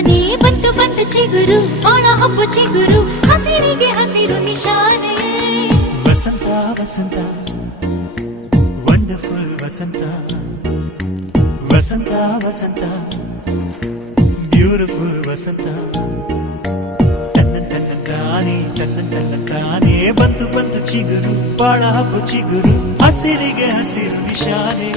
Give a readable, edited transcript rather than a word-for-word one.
ತಾನೇ ಬಂತು ಬಂತು ಚಿಗುರು ಒಣ ಹಬ್ಬ ಚಿಗುರು ಹಸಿರಿಗೆ ಹಸಿರು ನಿಶಾನೆ ವಸಂತ ವಸಂತ ವಂಡರ್ಫುಲ್ ವಸಂತ ವಸಂತ ವಸಂತ ಬ್ಯೂಟಿಫುಲ್ ವಸಂತ ತಾನೇ ಬಂತು ಬಂತು ಚಿಗುರು ಬಾಳ ಹಬ್ಬ ಚಿಗುರು ಹಸಿರಿಗೆ ಹಸಿರು ನಿಶಾನೆ